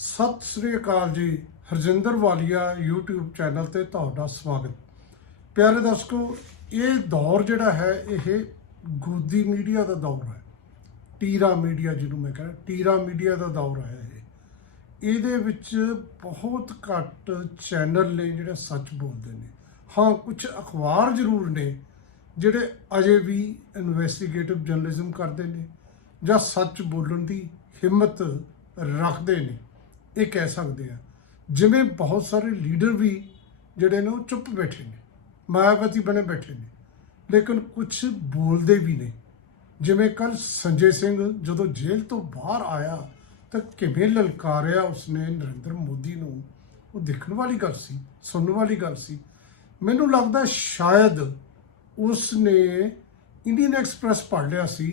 ਸਤਿ ਸ੍ਰੀ ਅਕਾਲ ਜੀ, ਹਰਜਿੰਦਰ ਵਾਲੀਆ YouTube channel ਤੇ ਤੁਹਾਡਾ ਸਵਾਗਤ। ਪਿਆਰੇ ਦਰਸ਼ਕੋ, ਇਹ ਦੌਰ ਜਿਹੜਾ ਹੈ, ਇਹ ਗੋਦੀ ਮੀਡੀਆ ਦਾ ਦੌਰ ਹੈ। ਟੀਰਾ ਮੀਡੀਆ ਜਿਹਨੂੰ ਮੈਂ ਕਹਿੰਦਾ ਟੀਰਾ ਮੀਡੀਆ ਦਾ ਦੌਰ ਹੈ ਇਹ। ਇਹਦੇ ਵਿੱਚ ਬਹੁਤ ਘੱਟ ਚੈਨਲ ਨੇ ਜਿਹੜੇ ਸੱਚ ਬੋਲਦੇ ਨੇ। ਹਾਂ ਕੁਝ ਅਖਬਾਰ ਜ਼ਰੂਰ ਨੇ, ਜਿਹੜੇ ਅਜੇ ਵੀ ਇਨਵੈਸਟੀਗੇਟਿਵ ਜਰਨਲਿਜ਼ਮ ਕਰਦੇ ਨੇ ਜਾਂ ਸੱਚ ਬੋਲਣ ਦੀ ਹਿੰਮਤ ਰੱਖਦੇ ਨੇ। ਇਹ ਕਹਿ ਸਕਦੇ ਆ। ਜਿਵੇਂ ਬਹੁਤ ਸਾਰੇ ਲੀਡਰ ਵੀ ਜਿਹੜੇ ਨੇ ਉਹ ਚੁੱਪ ਬੈਠੇ ਨੇ, ਮਾਇਆਵਤੀ ਬਣੇ ਬੈਠੇ ਨੇ, ਲੇਕਿਨ ਕੁਝ ਬੋਲਦੇ ਵੀ ਨੇ। ਜਿਵੇਂ ਕੱਲ ਸੰਜੇ ਸਿੰਘ ਜਦੋਂ ਜੇਲ੍ਹ ਤੋਂ ਬਾਹਰ ਆਇਆ ਤਾਂ ਕਿਵੇਂ ਲਲਕਾਰਿਆ ਉਸਨੇ ਨਰਿੰਦਰ ਮੋਦੀ ਨੂੰ। ਉਹ ਦੇਖਣ ਵਾਲੀ ਗੱਲ ਸੀ, ਸੁਣਨ ਵਾਲੀ ਗੱਲ ਸੀ। ਮੈਨੂੰ ਲੱਗਦਾ ਸ਼ਾਇਦ ਉਸ ਨੇ ਇੰਡੀਅਨ ਐਕਸਪ੍ਰੈਸ ਪੜ੍ਹ ਲਿਆ ਸੀ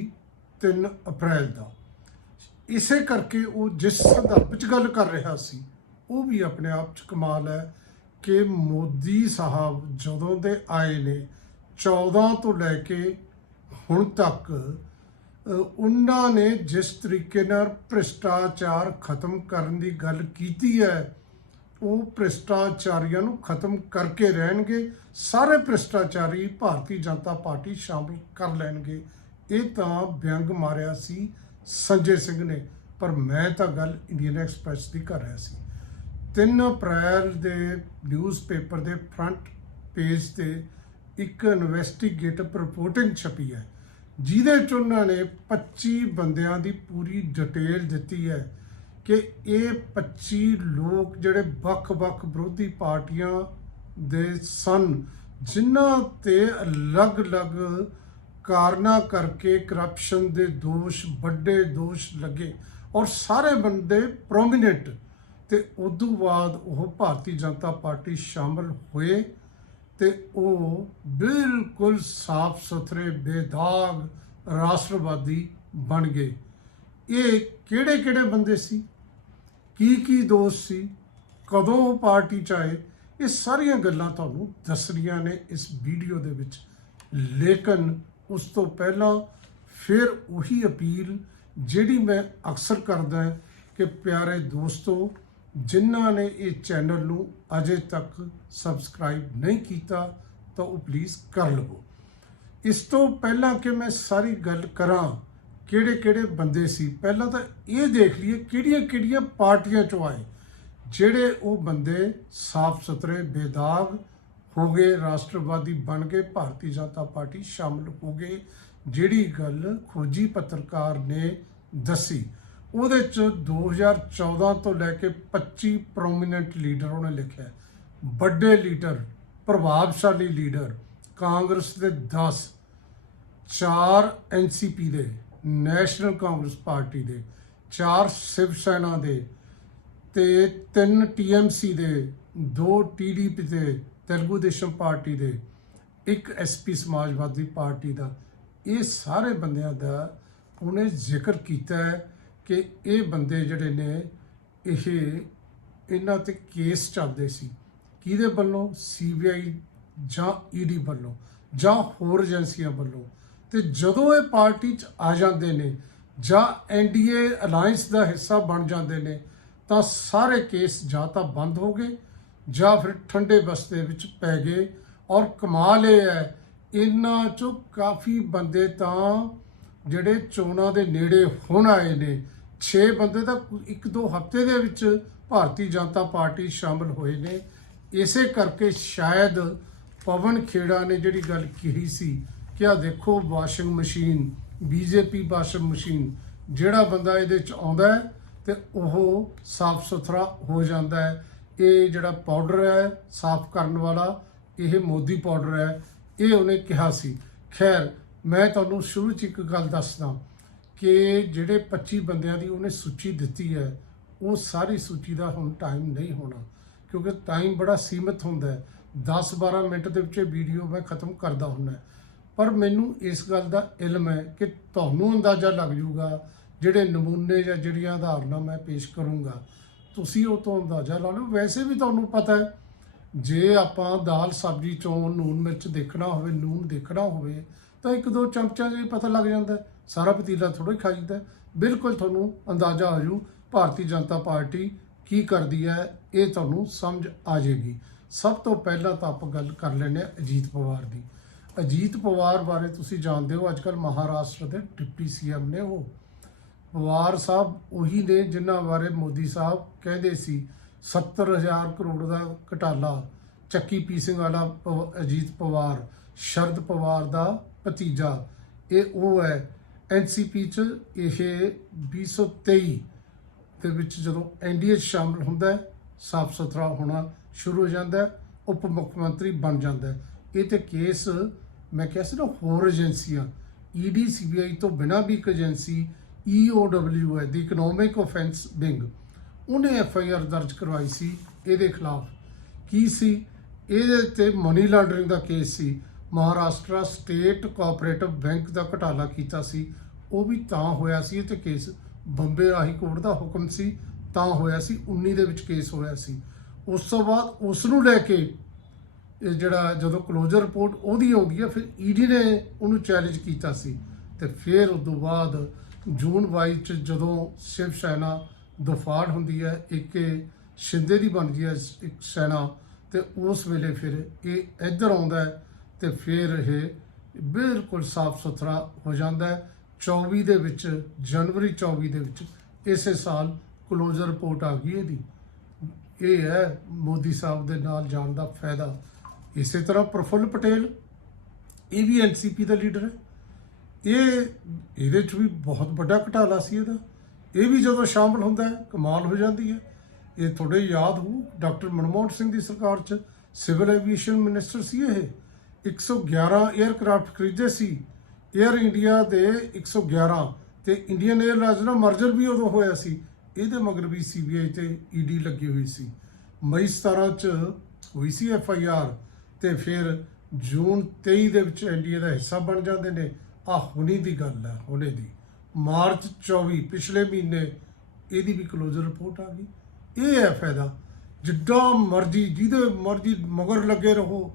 3 ਅਪ੍ਰੈਲ ਦਾ। ਇਸੇ ਕਰਕੇ ਉਹ ਜਿਸ ਸੰਦਰਭ ਵਿੱਚ ਗੱਲ ਕਰ ਰਿਹਾ ਸੀ, ਉਹ ਵੀ ਆਪਣੇ ਆਪ 'ਚ ਕਮਾਲ ਹੈ ਕਿ ਮੋਦੀ ਸਾਹਿਬ ਜਦੋਂ ਦੇ ਆਏ ਨੇ 14 ਤੋਂ ਲੈ ਕੇ ਹੁਣ ਤੱਕ ਉਹਨਾਂ ਨੇ ਜਿਸ ਤਰੀਕੇ ਨਾਲ ਭ੍ਰਿਸ਼ਟਾਚਾਰ ਖਤਮ ਕਰਨ ਦੀ ਗੱਲ ਕੀਤੀ ਹੈ, ਉਹ ਭ੍ਰਿਸ਼ਟਾਚਾਰੀਆਂ ਨੂੰ ਖਤਮ ਕਰਕੇ ਰਹਿਣਗੇ, ਸਾਰੇ ਭ੍ਰਿਸ਼ਟਾਚਾਰੀ ਭਾਰਤੀ ਜਨਤਾ ਪਾਰਟੀ ਸ਼ਾਮਲ ਕਰ ਲੈਣਗੇ। ਇਹ ਤਾਂ ਵਿਅੰਗ ਮਾਰਿਆ ਸੀ। ਸੰਜੇ ਸਿੰਘ ਨੇ, ਪਰ ਮੈਂ ਤਾਂ ਗੱਲ ਇੰਡੀਅਨ ਐਕਸਪ੍ਰੈਸ ਦੀ ਕਰ ਰਿਹਾ ਸੀ। 3 ਅਪ੍ਰੈਲ ਦੇ ਨਿਊਜ਼ਪੇਪਰ ਦੇ ਫਰੰਟ ਪੇਜ ਤੇ ਇੱਕ ਇਨਵੈਸਟੀਗੇਟਿਵ ਰਿਪੋਰਟਿੰਗ ਛਪੀ ਹੈ, ਜਿਹਦੇ ਚ ਉਹਨਾਂ ਨੇ 25 ਬੰਦਿਆਂ ਦੀ ਪੂਰੀ ਡਿਟੇਲ ਦਿੱਤੀ ਹੈ ਕਿ ਇਹ 25 ਲੋਕ ਜਿਹੜੇ ਵੱਖ-ਵੱਖ ਵਿਰੋਧੀ ਪਾਰਟੀਆਂ ਦੇ ਸਨ, ਜਿਨ੍ਹਾਂ ਤੇ ਅਲੱਗ-ਅਲੱਗ ਕਾਰਨਾਂ ਕਰਕੇ ਕਰਪਸ਼ਨ ਦੇ ਦੋਸ਼, ਵੱਡੇ ਦੋਸ਼ ਲੱਗੇ ਔਰ ਸਾਰੇ ਬੰਦੇ ਪ੍ਰੋਮਿਨੈਂਟ ਤੇ ਉਦੋਂ ਬਾਅਦ ਉਹ ਭਾਰਤੀ ਜਨਤਾ ਪਾਰਟੀ ਸ਼ਾਮਲ ਹੋਏ ਤੇ ਉਹ ਬਿਲਕੁਲ ਸਾਫ਼ ਸੁਥਰੇ ਬੇਦਾਗ, ਰਾਸ਼ਟਰਵਾਦੀ ਬਣ ਗਏ। ਇਹ ਕਿਹੜੇ ਕਿਹੜੇ ਬੰਦੇ ਸੀ? ਕੀ ਕੀ ਦੋਸ਼ ਸੀ? ਕਦੋਂ ਉਹ ਪਾਰਟੀ ਚ ਆਏ? ਇਹ ਸਾਰੀਆਂ ਗੱਲਾਂ ਤੁਹਾਨੂੰ ਦੱਸਣੀਆਂ ਨੇ ਇਸ ਵੀਡੀਓ ਦੇ ਵਿੱਚ। ਲੇਕਿਨ ਉਸ ਤੋਂ ਪਹਿਲਾਂ ਫਿਰ ਉਹੀ ਅਪੀਲ ਜਿਹੜੀ ਮੈਂ ਅਕਸਰ ਕਰਦਾ ਹਾਂ ਕਿ ਪਿਆਰੇ ਦੋਸਤੋ, ਜਿਨ੍ਹਾਂ ਨੇ ਇਹ ਚੈਨਲ ਨੂੰ ਅਜੇ ਤੱਕ ਸਬਸਕ੍ਰਾਈਬ ਨਹੀਂ ਕੀਤਾ, ਤਾਂ ਉਹ ਪਲੀਜ਼ ਕਰ ਲਵੋ। ਇਸ ਤੋਂ ਪਹਿਲਾਂ ਕਿ ਮੈਂ ਸਾਰੀ ਗੱਲ ਕਰਾਂ ਕਿਹੜੇ ਕਿਹੜੇ ਬੰਦੇ ਸੀ, ਪਹਿਲਾਂ ਤਾਂ ਇਹ ਦੇਖ ਲਈਏ ਕਿਹੜੀਆਂ ਕਿਹੜੀਆਂ ਪਾਰਟੀਆਂ ਚੋਂ ਆਏ, ਜਿਹੜੇ ਉਹ ਬੰਦੇ ਸਾਫ਼ ਸੁਥਰੇ ਬੇਦਾਗ ਹੋ ਗਏ, ਰਾਸ਼ਟਰਵਾਦੀ ਬਣ ਕੇ ਭਾਰਤੀ ਜਨਤਾ ਪਾਰਟੀ ਸ਼ਾਮਲ ਹੋ ਗਏ ਜਿਹੜੀ ਗੱਲ ਖੋਜੀ ਪੱਤਰਕਾਰ ਨੇ ਦੱਸੀ, ਉਹਦੇ ਚ 2014 ਤੋਂ ਲੈ ਕੇ 25 ਪ੍ਰੋਮਿਨੈਂਟ ਲੀਡਰ ਉਹਨੇ ਲਿਖਿਆ ਵੱਡੇ ਲੀਡਰ, ਪ੍ਰਭਾਵਸ਼ਾਲੀ ਲੀਡਰ, ਕਾਂਗਰਸ ਦੇ 10 ਚਾਰ ਐਨਸੀਪੀ ਦੇ, ਨੈਸ਼ਨਲ ਕਾਂਗਰਸ ਪਾਰਟੀ ਦੇ, ਚਾਰ ਸ਼ਿਵ ਸੈਨਾ ਦੇ ਤੇ ਤਿੰਨ ਟੀਐਮਸੀ ਦੇ, ਦੋ ਟੀਡੀਪੀ ਦੇ ਤੇਲਗੂ ਦੇਸ਼ਮ ਪਾਰਟੀ ਦੇ ਇੱਕ ਐਸਪੀ ਸਮਾਜਵਾਦੀ ਪਾਰਟੀ ਦਾ, ਇਹ ਸਾਰੇ ਬੰਦਿਆਂ ਦਾ ਉਹਨੇ ਜ਼ਿਕਰ ਕੀਤਾ ਹੈ ਕਿ ਇਹ ਬੰਦੇ ਜਿਹੜੇ ਨੇ, ਇਹ ਇਹਨਾਂ ਤੇ ਕੇਸ ਚੱਲਦੇ ਸੀ। ਕਿਹਦੇ ਵੱਲੋਂ? ਸੀਬੀਆਈ ਜਾਂ ਈਡੀ ਵੱਲੋਂ ਜਾਂ ਹੋਰ ਏਜੰਸੀਆਂ ਵੱਲੋਂ। ਤੇ ਜਦੋਂ ਇਹ ਪਾਰਟੀ ਚ ਆ ਜਾਂਦੇ ਨੇ ਜਾਂ ਐਨਡੀਏ ਅਲਾਈਅੰਸ ਦਾ ਹਿੱਸਾ ਬਣ ਜਾਂਦੇ ਨੇ, ਤਾਂ ਸਾਰੇ ਕੇਸ ਜਾਂ ਤਾਂ ਬੰਦ ਹੋ ਗਏ ਜਾਂ ਫਿਰ ਠੰਡੇ ਬਸਤੇ ਵਿੱਚ ਪੈ ਗਏ। ਔਰ ਕਮਾਲ ਇਹ ਹੈ, ਇਹਨਾਂ ਚੋਂ ਕਾਫੀ ਬੰਦੇ ਤਾਂ ਜਿਹੜੇ ਚੋਣਾਂ ਦੇ ਨੇੜੇ ਹੁਣ ਆਏ ਨੇ। 6 ਬੰਦੇ ਤਾਂ ਇੱਕ ਦੋ ਹਫ਼ਤੇ ਦੇ ਵਿੱਚ ਭਾਰਤੀ ਜਨਤਾ ਪਾਰਟੀ ਸ਼ਾਮਲ ਹੋਏ ਨੇ। ਇਸੇ ਕਰਕੇ ਸ਼ਾਇਦ ਪਵਨ ਖੇੜਾ ਨੇ ਜਿਹੜੀ ਗੱਲ ਕਹੀ ਸੀ ਕਿ ਆ ਦੇਖੋ washing machine, BJP washing machine, ਜਿਹੜਾ ਬੰਦਾ ਇਹਦੇ ਚ ਆਉਂਦਾ ਹੈ ਤੇ ਉਹ ਸਾਫ਼ ਸੁਥਰਾ ਹੋ ਜਾਂਦਾ ਹੈ। ਇਹ ਜਿਹੜਾ ਪਾਊਡਰ ਹੈ, ਸਾਫ਼ ਕਰਨ ਵਾਲਾ, ਇਹ ਮੋਦੀ ਪਾਊਡਰ ਹੈ, ਇਹ ਉਹਨੇ ਕਿਹਾ ਸੀ। ਖੈਰ, ਮੈਂ ਤੁਹਾਨੂੰ ਸ਼ੁਰੂ ਚ ਇੱਕ ਗੱਲ ਦੱਸਦਾ ਕਿ ਜਿਹੜੇ 25 ਬੰਦਿਆਂ ਦੀ ਉਹਨੇ ਸੂਚੀ ਦਿੱਤੀ ਹੈ, ਉਹ ਸਾਰੀ ਸੂਚੀ ਦਾ ਹੁਣ ਟਾਈਮ ਨਹੀਂ ਹੋਣਾ, ਕਿਉਂਕਿ ਟਾਈਮ ਬੜਾ ਸੀਮਿਤ ਹੁੰਦਾ ਹੈ। 10-12 ਮਿੰਟ ਦੇ ਵਿੱਚ ਵੀਡੀਓ ਮੈਂ ਖਤਮ ਕਰਦਾ ਹੁੰਦਾ ਪਰ ਮੈਨੂੰ ਇਸ ਗੱਲ ਦਾ ਇਲਮ ਹੈ ਕਿ ਤੁਹਾਨੂੰ ਅੰਦਾਜ਼ਾ ਲੱਗ ਜਾਊਗਾ, ਜਿਹੜੇ ਨਮੂਨੇ ਜਾਂ ਜਿਹੜੀਆਂ ਉਦਾਹਰਨਾਂ ਮੈਂ ਪੇਸ਼ ਕਰੂੰਗਾ ਤੁਸੀਂ ਉਹ ਤੋਂ ਅੰਦਾਜ਼ਾ ਲਾ ਲਓ। ਵੈਸੇ ਵੀ ਤੁਹਾਨੂੰ ਪਤਾ ਹੈ, ਜੇ ਆਪਾਂ ਦਾਲ ਸਬਜ਼ੀ ਚੋਂ ਨੂਨ ਮਿਰਚ ਦੇਖਣਾ ਹੋਵੇ, ਨੂਨ ਦੇਖਣਾ ਹੋਵੇ, ਤਾਂ ਇੱਕ ਦੋ ਚਮਚਾ ਜੇ ਪਤਾ ਲੱਗ ਜਾਂਦਾ ਸਾਰਾ ਪਤੀਲਾ ਥੋੜਾ ਹੀ ਖਾਈਦਾ ਬਿਲਕੁਲ ਤੁਹਾਨੂੰ ਅੰਦਾਜ਼ਾ ਆ ਜੂ ਭਾਰਤੀ ਜਨਤਾ ਪਾਰਟੀ ਕੀ ਕਰਦੀ ਹੈ, ਇਹ ਤੁਹਾਨੂੰ ਸਮਝ ਆ ਜਾਏਗੀ। ਸਭ ਤੋਂ ਪਹਿਲਾਂ ਤਾਂ ਆਪਾਂ ਗੱਲ ਕਰ ਲੈਂਦੇ ਹਾਂ ਅਜੀਤ ਪਵਾਰ ਦੀ। ਅਜੀਤ ਪਵਾਰ ਬਾਰੇ ਤੁਸੀਂ ਜਾਣਦੇ ਹੋ ਅੱਜਕੱਲ ਮਹਾਰਾਸ਼ਟਰ ਦੇ ਡਿਪਟੀ ਸੀਐਮ ਨੇ ਉਹ। ਪਵਾਰ ਸਾਹਿਬ ਉਹੀ ਨੇ ਜਿਨ੍ਹਾਂ ਬਾਰੇ ਮੋਦੀ ਸਾਹਿਬ ਕਹਿੰਦੇ ਸੀ 70000 ਕਰੋੜ ਦਾ ਘਟਾਲਾ, ਚੱਕੀ ਪੀਸਿੰਗ ਵਾਲਾ ਪਵ- ਅਜੀਤ ਪਵਾਰ, ਸ਼ਰਦ ਪਵਾਰ ਦਾ ਭਤੀਜਾ। ਇਹ ਉਹ ਹੈ ਐਨਸੀਪੀ ਚ ਇਹ 2023 ਦੇ ਵਿੱਚ ਜਦੋਂ ਐਨਡੀਏ 'ਚ ਸ਼ਾਮਲ ਹੁੰਦਾ ਹੈ, ਸਾਫ਼ ਸੁਥਰਾ ਹੋਣਾ ਸ਼ੁਰੂ ਹੋ ਜਾਂਦਾ ਹੈ, ਉਪ ਮੁੱਖ ਮੰਤਰੀ ਬਣ ਜਾਂਦਾ ਹੈ। ਇਹ ਤੇ ਕੇਸ, ਮੈਂ ਕਿਹਾ ਸੀ ਨਾ, ਹੋਰ ਏਜੰਸੀਆਂ ਈਡੀ ਸੀਬੀਆਈ ਤੋਂ ਬਿਨਾਂ ਵੀ ਇੱਕ ਏਜੰਸੀ ਈਓਡਬਲਯੂ ਹੈ ਦੀ ਇਕਨੋਮਿਕ ਆਫੈਂਸ ਵਿੰਗ ਉਹਨੇ ਐਫ ਆਈ ਆਰ ਦਰਜ ਕਰਵਾਈ ਸੀ, ਇਹਦੇ ਖਿਲਾਫ। ਕੀ ਸੀ? ਇਹਦੇ ਤੇ ਮਨੀ ਲਾਂਡਰਿੰਗ ਦਾ ਕੇਸ ਸੀ। ਮਹਾਰਾਸ਼ਟਰ ਸਟੇਟ ਕੋਆਪਰੇਟਿਵ ਬੈਂਕ ਦਾ ਘਟਾਲਾ ਕੀਤਾ ਸੀ। ਉਹ ਵੀ ਤਾਂ ਹੋਇਆ ਸੀ, ਇਹ ਤੇ ਕੇਸ ਬੰਬੇ ਹਾਈ ਕੋਰਟ ਦਾ ਹੁਕਮ ਸੀ, ਤਾਂ ਹੋਇਆ ਸੀ 19 ਦੇ ਵਿੱਚ ਕੇਸ ਹੋਇਆ ਸੀ। ਉਸ ਤੋਂ ਬਾਅਦ ਉਸ ਨੂੰ ਲੈ ਕੇ ਇਹ ਜਿਹੜਾ ਜਦੋਂ ਕਲੋਜ਼ਰ ਰਿਪੋਰਟ ਉਹਦੀ ਆਉਂਦੀ ਹੈ, ਫਿਰ ਈਡੀ ਨੇ ਉਹਨੂੰ ਚੈਲੰਜ ਕੀਤਾ ਸੀ। ਤੇ ਫਿਰ ਉਸ ਤੋਂ ਬਾਅਦ ਜੂਨ 22 ਚ ਜਦੋਂ ਸ਼ਿਵ ਸੈਨਾ ਦਫਾੜ ਹੁੰਦੀ ਹੈ ਇੱਕ ਇਹ ਸ਼ਿੰਦੇ ਦੀ ਬਣਦੀ ਹੈ ਇੱਕ ਸੈਨਾ ਤੇ ਉਸ ਵੇਲੇ ਫਿਰ ਇਹ ਇੱਧਰ ਆਉਂਦਾ ਹੈ ਤੇ ਫਿਰ ਇਹ ਬਿਲਕੁਲ ਸਾਫ਼ ਸੁਥਰਾ ਹੋ ਜਾਂਦਾ ਹੈ। 24 ਦੇ ਵਿੱਚ, ਜਨਵਰੀ 24 ਦੇ ਵਿੱਚ ਇਸੇ ਸਾਲ ਕਲੋਜ਼ਰ ਰਿਪੋਰਟ ਆ ਗਈ ਇਹਦੀ। ਇਹ ਹੈ ਮੋਦੀ ਸਾਹਿਬ ਦੇ ਨਾਲ ਜਾਣ ਦਾ ਫਾਇਦਾ। ਇਸੇ ਤਰ੍ਹਾਂ ਪ੍ਰਫੁੱਲ ਪਟੇਲ, ਇਹ ਵੀ ਐਨਸੀਪੀ ਦਾ ਲੀਡਰ ਹੈ। ਇਹ ਇਹਦੇ 'ਚ ਵੀ ਬਹੁਤ ਵੱਡਾ ਘਟਾਲਾ ਸੀ ਇਹਦਾ। ਇਹ ਵੀ ਜਦੋਂ ਸ਼ਾਮਲ ਹੁੰਦਾ ਕਮਾਲ ਹੋ ਜਾਂਦੀ ਹੈ। ਇਹ ਤੁਹਾਡੇ ਯਾਦ ਹੋ ਡਾਕਟਰ ਮਨਮੋਹਨ ਸਿੰਘ ਦੀ ਸਰਕਾਰ 'ਚ ਸਿਵਲ ਐਵੀਏਸ਼ਨ ਮਿਨਿਸਟਰ ਸੀ ਇਹ। 111 ਏਅਰਕ੍ਰਾਫਟ ਖਰੀਦੇ ਸੀ। 에ਅਰ ਇੰਡੀਆ ਦੇ 111 ਤੇ ਇੰਡੀਅਨ 에ਅਰਲਾਈਨਸ ਨਾਲ ਮਰਜਰ ਵੀ ਉਦੋਂ ਹੋਇਆ ਸੀ। ਇਹਦੇ ਮਗਰ ਵੀ ਸੀਬੀਆਈ ਤੇ ਈਡੀ ਲੱਗੀ ਹੋਈ ਸੀ। ਮਈ 17 ਚ ਹੋਈ ਸੀ ਐੱਫ ਆਈ ਆਰ ਤੇ ਫਿਰ ਜੂਨ 23 ਦੇ ਵਿੱਚ ਐਨਡੀਏ ਦਾ ਹਿੱਸਾ ਬਣ ਜਾਂਦੇ ਨੇ। ਆ ਹੁਣੀ ਦੀ ਗੱਲ ਹੈ, ਹੁਣੇ ਦੀ। ਮਾਰਚ 24 ਪਿਛਲੇ ਮਹੀਨੇ ਇਹਦੀ ਵੀ ਕਲੋਜ਼ਰ ਰਿਪੋਰਟ ਆ ਗਈ। ਇਹ ਹੈ ਫਾਇਦਾ ਜਿੱਡਾ ਮਰਜ਼ੀ, ਜਿਹਦੇ ਮਰਜ਼ੀ ਮਗਰ ਲੱਗੇ ਰਹੋ,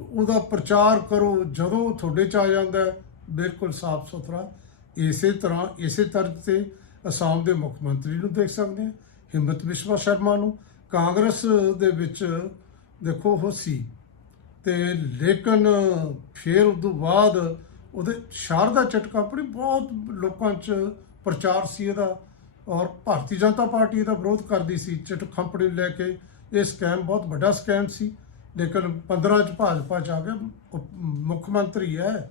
ਉਹਦਾ ਪ੍ਰਚਾਰ ਕਰੋ, ਜਦੋਂ ਤੁਹਾਡੇ ਚ ਆ ਜਾਂਦਾ ਬਿਲਕੁਲ ਸਾਫ਼ ਸੁਥਰਾ। ਇਸੇ ਤਰ੍ਹਾਂ ਇਸੇ ਤਰ੍ਹਾਂ ਤੇ ਅਸਾਮ ਦੇ ਮੁੱਖ ਮੰਤਰੀ ਨੂੰ ਦੇਖ ਸਕਦੇ ਹਾਂ, ਹਿੰਮਤ ਵਿਸ਼ਵਾ ਸ਼ਰਮਾ ਨੂੰ। ਕਾਂਗਰਸ ਦੇ ਵਿੱਚ ਦੇਖੋ ਉਹ ਸੀ। ਤੇ ਲੇਕਿਨ ਫਿਰ ਉਸ ਤੋਂ ਬਾਅਦ ਉਹਦੇ ਸ਼ਾਰਦਾ ਚਿੱਟ ਕੰਪਨੀ ਬਹੁਤ ਲੋਕਾਂ 'ਚ ਪ੍ਰਚਾਰ ਸੀ ਇਹਦਾ। ਔਰ ਭਾਰਤੀ ਜਨਤਾ ਪਾਰਟੀ ਇਹਦਾ ਵਿਰੋਧ ਕਰਦੀ ਸੀ, ਚਿੱਟ ਕੰਪਨੀ ਲੈ ਕੇ। ਇਹ ਸਕੈਮ ਬਹੁਤ ਵੱਡਾ ਸਕੈਮ ਸੀ। ਲੇਕਿਨ 15 ਚ ਭਾਜਪਾ ਚ ਆ ਕੇ ਮੁੱਖ ਮੰਤਰੀ ਹੈ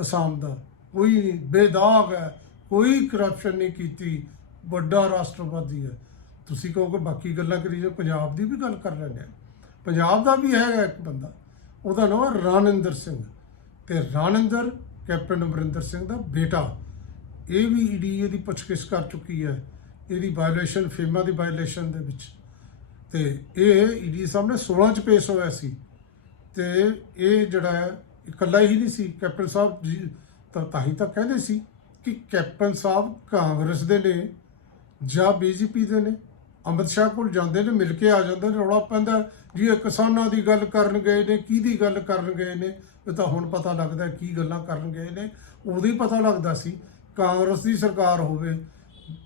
ਅਸਾਮ ਦਾ। ਕੋਈ ਬੇਦਾਗ ਹੈ, ਕੋਈ ਕਰਪਸ਼ਨ ਨਹੀਂ ਕੀਤੀ। ਵੱਡਾ ਰਾਸ਼ਟਰਵਾਦੀ ਹੈ। ਤੁਸੀਂ ਕਹੋਗੇ ਬਾਕੀ ਗੱਲਾਂ ਕਰੀ ਜੋ ਪੰਜਾਬ ਦੀ ਵੀ ਗੱਲ ਕਰ ਲੈਂਦੇ ਹਾਂ। ਪੰਜਾਬ ਦਾ ਵੀ ਹੈਗਾ ਇੱਕ ਬੰਦਾ। ਉਹਦਾ ਨਾਮ ਹੈ ਰਾਨਿੰਦਰ ਸਿੰਘ। ਤੇ ਰਾਨਿੰਦਰ ਕੈਪਟਨ ਅਮਰਿੰਦਰ ਸਿੰਘ ਦਾ ਬੇਟਾ। ਇਹ ਵੀ ਈਡੀ ਇਹਦੀ ਪੁੱਛਗਿੱਛ ਕਰ ਚੁੱਕੀ ਹੈ। ਇਹਦੀ ਵਾਇਓਲੇਸ਼ਨ ਫੇਮਾ ਦੀ ਵਾਇਓਲੇਸ਼ਨ ਦੇ ਵਿੱਚ। ਤੇ ਇਹ ਈਡੀ ਸਾਹਮਣੇ 16 ਚ ਪੇਸ਼ ਹੋਇਆ ਸੀ। ਤੇ ਇਹ ਜਿਹੜਾ ਹੈ, ਇਕੱਲਾ ਹੀ ਨਹੀਂ ਸੀ। ਕੈਪਟਨ ਸਾਹਿਬ ਜੀ ਤਾਂ ਤਾਂ ਹੀ ਤਾਂ ਕਹਿੰਦੇ ਸੀ ਕਿ ਕੈਪਟਨ ਸਾਹਿਬ ਕਾਂਗਰਸ ਦੇ ਨੇ ਜਾਂ ਬੀਜੇਪੀ ਦੇ ਨੇ। ਅਮਿਤ ਸ਼ਾਹ ਕੋਲ ਜਾਂਦੇ ਨੇ, ਮਿਲ ਕੇ ਆ ਜਾਂਦੇ ਨੇ, ਰੌਲਾ ਪੈਂਦਾ ਜੀ ਇਹ ਕਿਸਾਨਾਂ ਦੀ ਗੱਲ ਕਰਨ ਗਏ ਨੇ, ਕਿਹਦੀ ਗੱਲ ਕਰਨ ਗਏ ਨੇ? ਇਹ ਤਾਂ ਹੁਣ ਪਤਾ ਲੱਗਦਾ ਕੀ ਗੱਲਾਂ ਕਰਨ ਗਏ ਨੇ ਉਦੋਂ ਹੀ ਪਤਾ ਲੱਗਦਾ ਸੀ, ਕਾਂਗਰਸ ਦੀ ਸਰਕਾਰ ਹੋਵੇ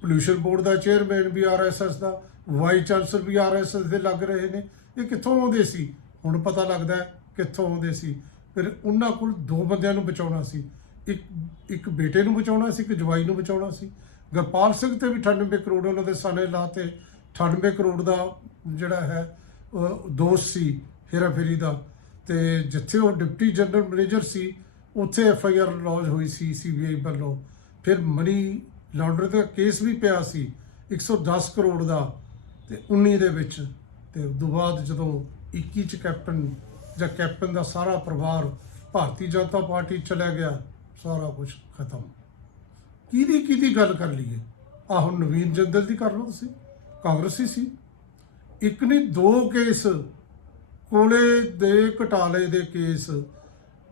ਪੋਲੂਸ਼ਨ ਬੋਰਡ ਦਾ ਚੇਅਰਮੈਨ ਵੀ ਆਰਐਸਐਸ ਦਾ ਵਾਈਸ ਚਾਂਸਲਰ ਵੀ ਆਰਐਸਐਸ ਦੇ ਲੱਗ ਰਹੇ ਨੇ। ਇਹ ਕਿੱਥੋਂ ਆਉਂਦੇ ਸੀ? ਹੁਣ ਪਤਾ ਲੱਗਦਾ ਕਿੱਥੋਂ ਆਉਂਦੇ ਸੀ। ਫਿਰ ਉਹਨਾਂ ਕੋਲ ਦੋ ਬੰਦਿਆਂ ਨੂੰ ਬਚਾਉਣਾ ਸੀ। ਇੱਕ ਇੱਕ ਬੇਟੇ ਨੂੰ ਬਚਾਉਣਾ ਸੀ, ਇੱਕ ਜਵਾਈ ਨੂੰ ਬਚਾਉਣਾ ਸੀ। ਗਰਪਾਲ ਸਿੰਘ ਤੇ ਵੀ 98 ਕਰੋੜ ਉਹਨਾਂ ਦੇ ਸਾਨੇ ਲਾਤੇ। 98 ਕਰੋੜ ਦਾ ਜਿਹੜਾ ਹੈ ਦੋਸ਼ ਸੀ ਹੇਰਾ ਫੇਰੀ ਦਾ। ਤੇ ਜਿੱਥੇ ਉਹ ਡਿਪਟੀ ਜਨਰਲ ਮੈਨੇਜਰ ਸੀ, ਉੱਥੇ ਐਫ ਆਈ ਆਰ ਲੌਜ ਹੋਈ ਸੀ ਸੀਬੀਆਈ ਵੱਲੋਂ। ਫਿਰ ਮਨੀ ਲਾਂਡਰਿੰਗ ਦਾ ਕੇਸ ਵੀ ਪਿਆ ਸੀ 110 ਕਰੋੜ ਦਾ ਤੇ 19 ਦੇ ਵਿੱਚ। ਤੇ ਉਸ ਤੋਂ ਬਾਅਦ ਜਦੋਂ 21 ਚ ਕੈਪਟਨ ਜਾਂ ਕੈਪਟਨ ਦਾ ਸਾਰਾ ਪਰਿਵਾਰ ਭਾਰਤੀ ਜਨਤਾ ਪਾਰਟੀ ਚਲਾ ਗਿਆ, ਸਾਰਾ ਕੁਝ ਖਤਮ। ਕਿਹਦੀ ਕਿਹਦੀ ਗੱਲ ਕਰ ਲਈਏ? ਆ ਹੁਣ ਨਵੀਨ ਜੰਦਲ ਦੀ ਕਰ ਲਓ ਤੁਸੀਂ, ਕਾਂਗਰਸੀ ਸੀ। ਇੱਕ ਨਹੀਂ, ਦੋ ਕੇਸ ਕੋਲੇ ਦੇ ਘਟਾਲੇ ਦੇ ਕੇਸ।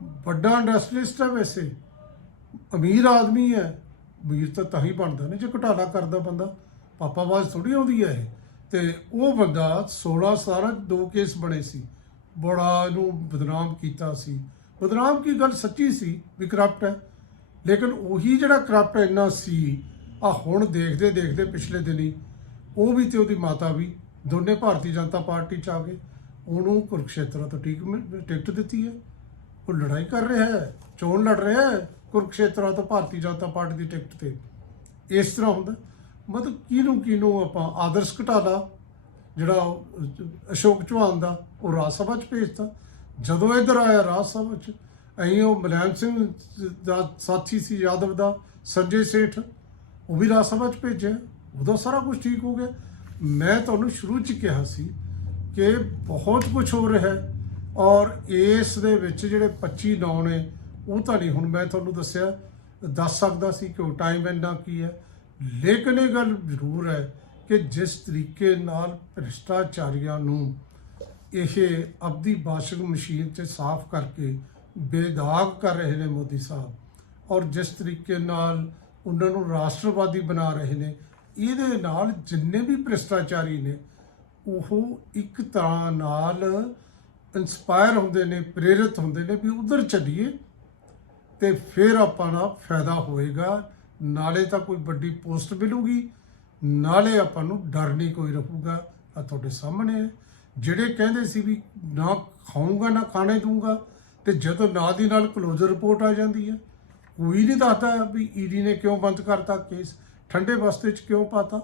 ਵੱਡਾ ਇੰਡਸਟਰੀਲਿਸਟ ਹੈ ਵੈਸੇ। ਅਮੀਰ ਆਦਮੀ ਹੈ। ਅਮੀਰ ਤਾਂ ਤਾਂ ਹੀ ਬਣਦਾ ਨੇ, ਜੇ ਘਟਾਲਾ ਕਰਦਾ ਬੰਦਾ। ਪਾਪਾਵਾਜ਼ ਥੋੜੀ ਆਉਂਦੀ ਹੈ ਇਹ। ਤੇ ਉਹ ਬੰਦਾ 16 17 ਦੋ ਕੇਸ ਬਣੇ ਸੀ। ਬੜਾ ਇਹਨੂੰ ਬਦਨਾਮ ਕੀਤਾ ਸੀ। ਬਦਨਾਮ ਕੀ ਗੱਲ ਸੱਚੀ ਸੀ? ਵੀ ਕਰਪਟ ਹੈ। ਲੇਕਿਨ ਉਹੀ ਜਿਹੜਾ ਕਰਪਟ ਇੰਨਾ ਸੀ ਆ ਹੁਣ ਦੇਖਦੇ ਦੇਖਦੇ ਪਿਛਲੇ ਦਿਨੀ, ਉਹ ਵੀ ਤੇ ਉਹਦੀ ਮਾਤਾ ਵੀ। ਦੋਨੇ ਭਾਰਤੀ ਜਨਤਾ ਪਾਰਟੀ ਚ ਆ ਗਏ। ਉਹਨੂੰ ਕੁਰਕਸ਼ੇਤਰ ਤੋਂ ਟਿਕ ਟਿਕਟ ਦਿੱਤੀ ਹੈ। ਉਹ ਲੜਾਈ ਕਰ ਰਿਹਾ ਹੈ, ਚੋਣ ਲੜ ਰਿਹਾ ਹੈ, ਕੁਰਕਸ਼ੇਤਰ ਤੋਂ ਭਾਰਤੀ ਜਨਤਾ ਪਾਰਟੀ ਦੀ ਟਿਕਟ ਤੇ। ਇਸ ਤਰ੍ਹਾਂ ਹੁੰਦਾ। ਮਤਲਬ ਕਿਹਨੂੰ ਕਿਹਨੂੰ ਆਪਾਂ ਆਦਰਸ਼ ਘਟਾਲਾ ਜਿਹੜਾ ਅਸ਼ੋਕ ਚੌਹਾਨ ਦਾ, ਉਹ ਰਾਜ ਸਭਾ ਚ ਭੇਜਤਾ। ਜਦੋਂ ਇੱਧਰ ਆਇਆ ਰਾਜ ਸਭਾ ਚ ਅਹੀਂ ਉਹ ਮੁਲਾਇਮ ਸਿੰਘ ਦਾ ਸਾਥੀ ਸੀ, ਯਾਦਵ ਦਾ, ਸੰਜੇ ਸੇਠ, ਉਹ ਵੀ ਰਾਜ ਸਭਾ ਚ ਭੇਜਿਆ। ਉਦੋਂ ਸਾਰਾ ਕੁਝ ਠੀਕ ਹੋ ਗਿਆ। ਮੈਂ ਤੁਹਾਨੂੰ ਸ਼ੁਰੂ ਚ ਕਿਹਾ ਸੀ ਕਿ ਬਹੁਤ ਕੁਝ ਹੋ ਰਿਹਾ ਹੈ ਔਰ ਇਸ ਦੇ ਵਿੱਚ ਜਿਹੜੇ 25 ਨੌ ਨੇ, ਉਹ ਤਾਂ ਨਹੀਂ। ਹੁਣ ਮੈਂ ਤੁਹਾਨੂੰ ਦੱਸਿਆ, ਦੱਸ ਸਕਦਾ ਸੀ ਕਿ ਉਹ ਟਾਈਮ ਇੰਨਾ ਕੀ ਹੈ। ਲੇਕਿਨ ਇਹ ਗੱਲ ਜ਼ਰੂਰ ਹੈ ਕਿ ਜਿਸ ਤਰੀਕੇ ਨਾਲ ਭ੍ਰਿਸ਼ਟਾਚਾਰੀਆਂ ਨੂੰ ਇਹ ਆਪਦੀ ਵਾਸ਼ਿੰਗ ਮਸ਼ੀਨ 'ਚ ਸਾਫ਼ ਕਰਕੇ ਬੇਦਾਗ ਕਰ ਰਹੇ ਨੇ ਮੋਦੀ ਸਾਹਿਬ ਔਰ ਜਿਸ ਤਰੀਕੇ ਨਾਲ ਉਹਨਾਂ ਨੂੰ ਰਾਸ਼ਟਰਵਾਦੀ ਬਣਾ ਰਹੇ ਨੇ, ਇਹਦੇ ਨਾਲ ਜਿੰਨੇ ਵੀ ਭ੍ਰਿਸ਼ਟਾਚਾਰੀ ਨੇ ਉਹ ਇੱਕ ਤਰ੍ਹਾਂ ਨਾਲ ਇਨਸਪਾਇਰ ਹੁੰਦੇ ਨੇ, ਪ੍ਰੇਰਿਤ ਹੁੰਦੇ ਨੇ ਵੀ ਉਧਰ ਚੱਲੀਏ ਤੇ ਫਿਰ ਆਪਾਂ ਦਾ ਫਾਇਦਾ ਹੋਏਗਾ। ਨਾਲੇ ਤਾਂ ਕੋਈ ਵੱਡੀ ਪੋਸਟ ਮਿਲੂਗੀ, ਨਾਲੇ ਆਪਾਂ ਨੂੰ ਡਰ ਨਹੀਂ ਕੋਈ ਰਹੂਗਾ। ਆ ਤੁਹਾਡੇ ਸਾਹਮਣੇ ਹੈ। ਜਿਹੜੇ ਕਹਿੰਦੇ ਸੀ ਵੀ ਨਾ ਖਾਊਂਗਾ, ਨਾ ਖਾਣੇ ਦੂੰਗਾ ਤੇ ਜਦੋਂ ਨਾਲ ਦੀ ਨਾਲ ਕਲੋਜ਼ਰ ਰਿਪੋਰਟ ਆ ਜਾਂਦੀ ਹੈ। ਕੋਈ ਨਹੀਂ ਦੱਸਦਾ ਵੀ ਈਡੀ ਨੇ ਕਿਉਂ ਬੰਦ ਕਰਤਾ ਕੇਸ ਠੰਡੇ ਬਸਤੇ 'ਚ ਕਿਉਂ ਪਾਤਾ।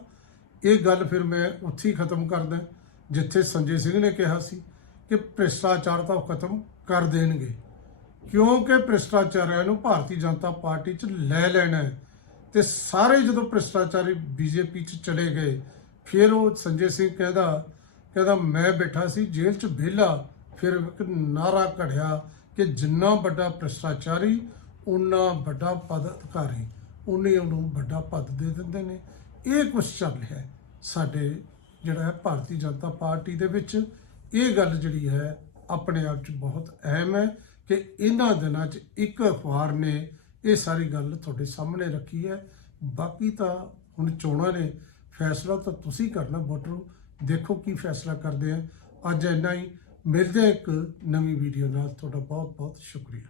ਇਹ ਗੱਲ ਫਿਰ ਮੈਂ ਉੱਥੇ ਹੀ ਖਤਮ ਕਰਦਾ, ਜਿੱਥੇ ਸੰਜੇ ਸਿੰਘ ਨੇ ਕਿਹਾ ਸੀ ਕਿ ਭ੍ਰਿਸ਼ਟਾਚਾਰ ਤਾਂ ਉਹ ਖਤਮ ਕਰ ਦੇਣਗੇ। ਕਿਉਂਕਿ ਭ੍ਰਿਸ਼ਟਾਚਾਰੀਆਂ ਨੂੰ ਭਾਰਤੀ ਜਨਤਾ ਪਾਰਟੀ 'ਚ ਲੈ ਲੈਣਾ ਹੈ। ਤੇ ਸਾਰੇ ਜਦੋਂ ਭ੍ਰਿਸ਼ਟਾਚਾਰੀ ਬੀਜੇਪੀ 'ਚ ਚਲੇ ਗਏ, ਫਿਰ ਉਹ ਸੰਜੇ ਸਿੰਘ ਕਹਿੰਦਾ ਕਹਿੰਦਾ ਮੈਂ ਬੈਠਾ ਸੀ ਜੇਲ੍ਹ 'ਚ ਵਿਹਲਾ, ਫਿਰ ਇੱਕ ਨਾਰਾ ਕਢਿਆ ਕਿ ਜਿੰਨਾ ਵੱਡਾ ਭ੍ਰਿਸ਼ਟਾਚਾਰੀ ਉਨਾ ਵੱਡਾ ਪਦ ਅਧਿਕਾਰੀ ਉਨੇ ਉਹਨੂੰ ਵੱਡਾ ਪਦ ਦੇ ਦਿੰਦੇ ਨੇ। ਇਹ ਕੁਝ ਚੱਲ ਰਿਹਾ ਸਾਡੇ ਜਿਹੜਾ ਭਾਰਤੀ ਜਨਤਾ ਪਾਰਟੀ ਦੇ ਵਿੱਚ। ਇਹ ਗੱਲ ਜਿਹੜੀ ਹੈ ਆਪਣੇ ਆਪ 'ਚ ਬਹੁਤ ਅਹਿਮ ਹੈ ਕਿ ਇਹਨਾਂ ਦਿਨਾਂ 'ਚ ਇੱਕ ਅਖਬਾਰ ਨੇ ਇਹ ਸਾਰੀ ਗੱਲ ਤੁਹਾਡੇ ਸਾਹਮਣੇ ਰੱਖੀ ਹੈ। ਬਾਕੀ ਤਾਂ ਹੁਣ ਚੋਣਾਂ ਨੇ, ਫੈਸਲਾ ਤਾਂ ਤੁਸੀਂ ਕਰਨਾ ਵੋਟਰੋ ਦੇਖੋ ਕੀ ਫੈਸਲਾ ਕਰਦੇ ਆ। ਅੱਜ ਇੰਨਾ ਹੀ। ਮਿਲਦੇ ਹਾਂ ਇੱਕ ਨਵੀਂ ਵੀਡੀਓ ਨਾਲ। ਤੁਹਾਡਾ ਬਹੁਤ ਬਹੁਤ ਸ਼ੁਕਰੀਆ।